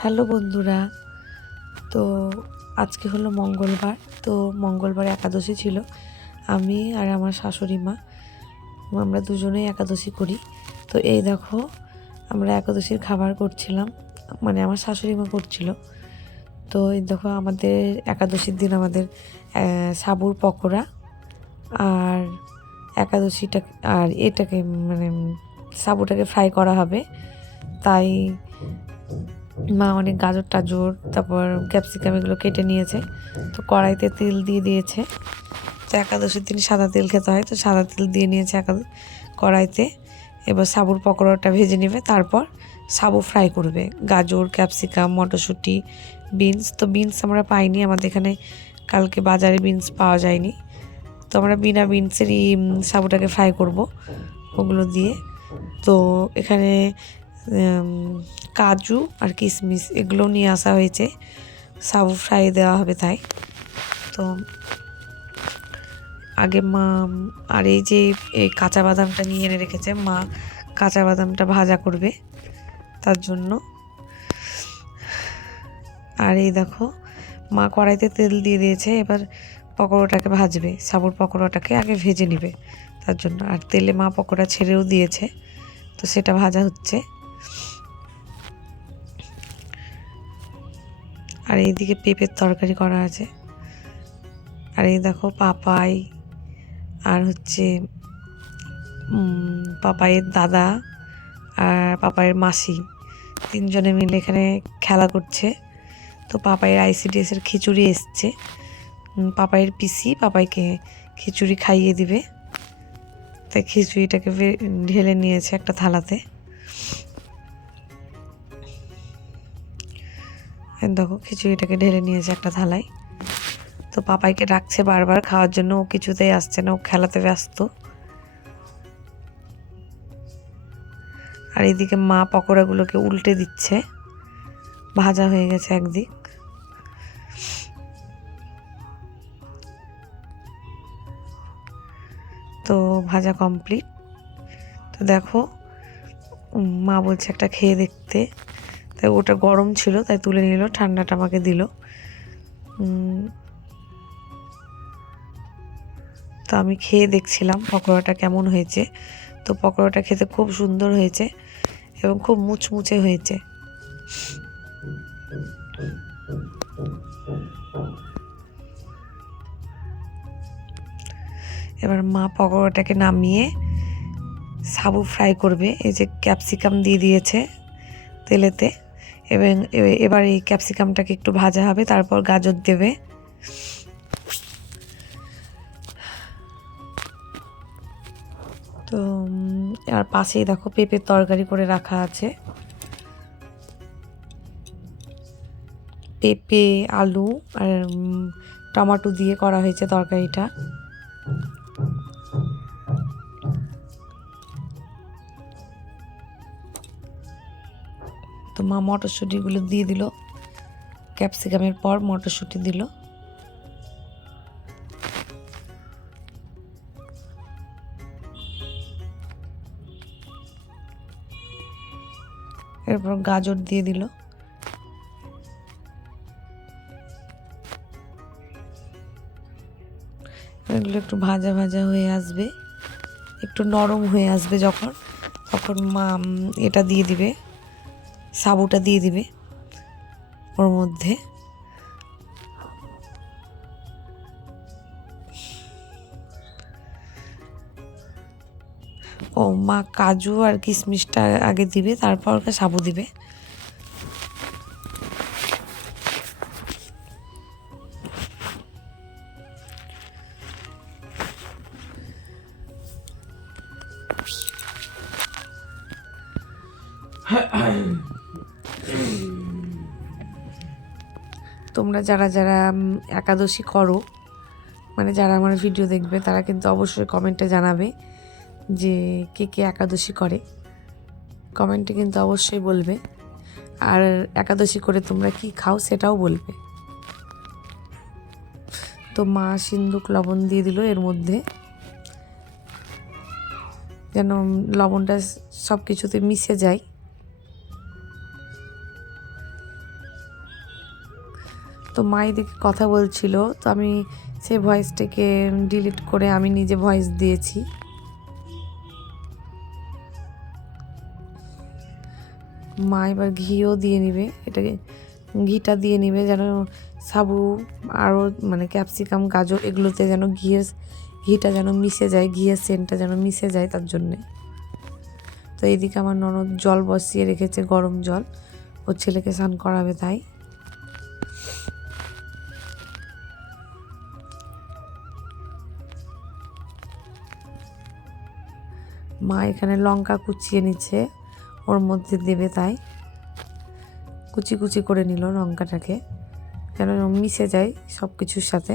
Hello বন্ধুরা। তো আজকে হলো মঙ্গলবার, তো মঙ্গলবার একাদশী ছিল। আমি আর আমার শাশুড়ি মা, আমরা দুজনেই একাদশী করি। তো এই দেখো, আমরা একাদশীর খাবার করছিলাম মানে আমার শাশুড়ি মা করছিল। তো এই দেখো, আমাদের একাদশীর দিন আমাদের সাবুর পকোড়া আর একাদশীটা, আর এটাকে মানে সাবুটাকে ফ্রাই করা হবে। তাই মা অনেক গাজর টাজর, তারপর ক্যাপসিকাম এগুলো কেটে নিয়েছে। তো কড়াইতে তেল দিয়ে দিয়েছে। তো একাদশীর দিন সাদা তেল খেতে হয়, তো সাদা তেল দিয়ে নিয়েছে একাদ কড়াইতে। এবার সাবুর পকোড়াটা ভেজে নেবে, তারপর সাবু ফ্রাই করবে। গাজর ক্যাপসিকাম মটরশুঁটি বিনস তো বিনস আমরা পাইনি, আমাদের এখানে কালকে বাজারে বিনস পাওয়া যায়নি। তো আমরা বিনা বিনসেরই সাবুটাকে ফ্রাই করব, ওগুলো দিয়ে। তো এখানে কাজু আর কিশমিশ এগুলো নিয়ে আসা হয়েছে। সাবু ফ্রাই দেওয়া হবে তাই। তো আগে মা, আর এই যে, এই কাঁচা বাদামটা নিয়ে এনে রেখেছে, মা কাঁচা বাদামটা ভাজা করবে তার জন্য। আর এই দেখো, মা কড়াইতে তেল দিয়ে দিয়েছে, এবার পকোড়াটাকে ভাজবে। সাবুর পকোড়াটাকে আগে ভেজে নেবে তার জন্য। আর তেলে মা পকোড়া ছেড়েও দিয়েছে, তো সেটা ভাজা হচ্ছে। আর এইদিকে পেঁপের তরকারি করা আছে। আর এই দেখো পাপাই আর হচ্ছে পাপাইয়ের দাদা আর পাপাইয়ের মাসি। তিনজনে মিলে এখানে খেলা করছে। তো পাপাইয়ের আইসিডিএসের খিচুড়ি এসছে। পাপাইয়ের পিসি পাপাইকে খিচুড়ি খাইয়ে দিবে। তাই খিচুড়িটাকে ঢেলে নিয়েছে একটা থালাতে। দেখো, খিচুড়িটাকে ঢেলে নিয়েছে একটা থালায়। তো পাপাইকে ডাকছে বারবার, খাওয়ার জন্য ও কিছুতেই আসছে না, ও খেলাতে ব্যস্ত। আর এদিকে মা পকোড়াগুলোকে উল্টে দিচ্ছে। ভাজা হয়ে গেছে একদিক। তো ভাজা কমপ্লিট। তো দেখো মা বলছে একটা খেয়ে দেখতে। তাই ওটা গরম ছিল, তাই তুলে নিল, ঠান্ডাটা আমাকে দিল। তো আমি খেয়ে দেখছিলাম পকোড়াটা কেমন হয়েছে। তো পকোড়াটা খেতে খুব সুন্দর হয়েছে এবং খুব মুচমুচে হয়েছে। এবার মা পকোড়াটাকে নামিয়ে সাবু ফ্রাই করবে, এই যে ক্যাপসিকাম দিয়ে দিয়েছে তেলেতে। এবং এবার এই ক্যাপসিকামটাকে একটু ভাজা হবে, তারপর গাজর দেবে। তো আর পাশেই দেখো পেঁপের তরকারি করে রাখা আছে। পেঁপে, আলু, আর টমেটো দিয়ে করা হয়েছে তরকারিটা। তো মা মটরশুঁটিগুলো দিয়ে দিল। ক্যাপসিকামের পর মটরশুঁটি দিল। এরপর গাজর দিয়ে দিল। এগুলো একটু ভাজা ভাজা হয়ে আসবে। একটু নরম হয়ে আসবে যখন, তখন মা এটা দিয়ে দিবে। সাবুটা দিয়ে দিবে ওর মধ্যে। ও মা, কাজু আর কিশমিশটা আগে দিবে, তারপর সাবু দিবে। তোমরা যারা যারা একাদশী করো মানে যারা আমার ভিডিও দেখবে, তারা কিন্তু অবশ্যই কমেন্টে জানাবে যে কে কে একাদশী করে। কমেন্টে কিন্তু অবশ্যই বলবে। আর একাদশী করে তোমরা কি খাও সেটাও বলবে। তো মা সিন্দুক লবণ দিয়ে দিল এর মধ্যে। যেন লবণটা সব কিছুতে মিশে যায়। তো মা এদিকে কথা বলছিল, তো আমি সেই ভয়েসটাকে ডিলিট করে আমি নিজে ভয়েস দিয়েছি। মা এবার ঘিও দিয়ে নিবে, এটাকে ঘিটা দিয়ে নিবে যেন সাবু আরও মানে ক্যাপসিকাম, গাজর এগুলোতে যেন ঘিয়ের ঘিটা যেন মিশে যায়, ঘিয়ের সেন্টটা যেন মিশে যায় তার জন্যে। তো এইদিকে আমার ননদ জল বসিয়ে রেখেছে, গরম জল। ওর ছেলেকে স্নান করাবে তাই। মা এখানে লঙ্কা কুচিয়ে নিচ্ছে, ওর মধ্যে দেবে তাই। কুচি কুচি করে নিল লঙ্কাটাকে, যেন মিশে যায় সব কিছুর সাথে।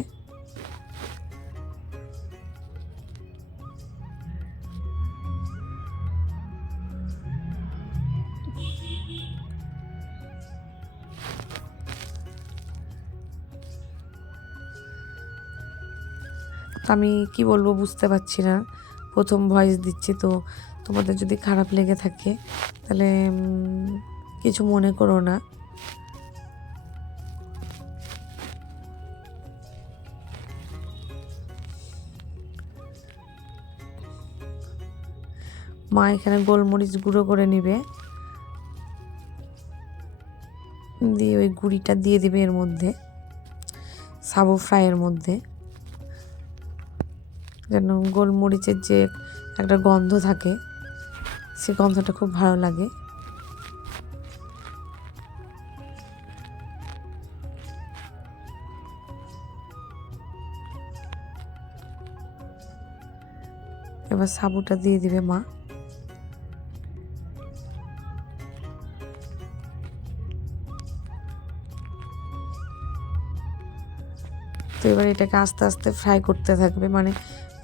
আমি কি বলব বুঝতে পারছি না। প্রথম ভয়েস দিচ্ছি, তো তোমাদের যদি খারাপ লেগে থাকে, তাহলে কিছু মনে করো না। মা এখানে গোলমরিচ গুঁড়ো করে নিবে। দিয়ে ওই গুঁড়িটা দিয়ে দিবে এর মধ্যে, সাবু ফ্রাইয়ের মধ্যে। যেন গোলমরিচের যে একটা গন্ধ থাকে, সে গন্ধটা খুব ভালো লাগে। এবার সাবুটা দিয়ে দিবে মা। তো এবার এটাকে আস্তে আস্তে ফ্রাই করতে থাকবে মানে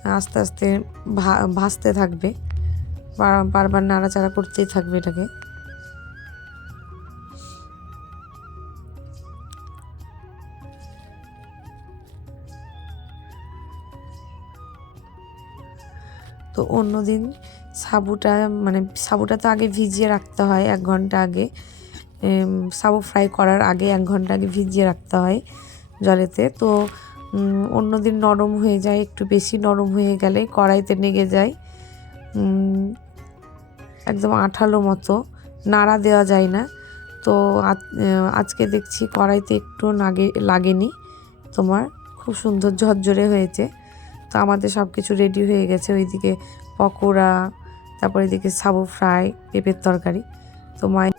আস্তে আস্তে ভা- ভাজতে থাকবে। বারবার নাড়াচাড়া করতেই থাকবে এটাকে। তো অন্যদিন সাবুটা মানে সাবুটা তো আগে ভিজিয়ে রাখতে হয় এক ঘণ্টা আগে। সাবু ফ্রাই করার আগে এক ঘণ্টা আগে ভিজিয়ে রাখতে হয় জলেতে। তো উম, অন্যদিন নরম হয়ে যায় একটু বেশি নরম হয়ে গেলে কড়াইতে নেগে যায়। একদম আঠালো মতো নাড়া দেওয়া যায় না। তো আজ- আজকে দেখছি কড়াইতে একটু লাগে লাগেনি তোমার খুব সুন্দর ঝরঝরে হয়েছে। তো আমাদের সব কিছু রেডি হয়ে গেছে ওইদিকে পকোড়া তারপর এদিকে সাবু ফ্রাই পেঁপের তরকারি। তো মা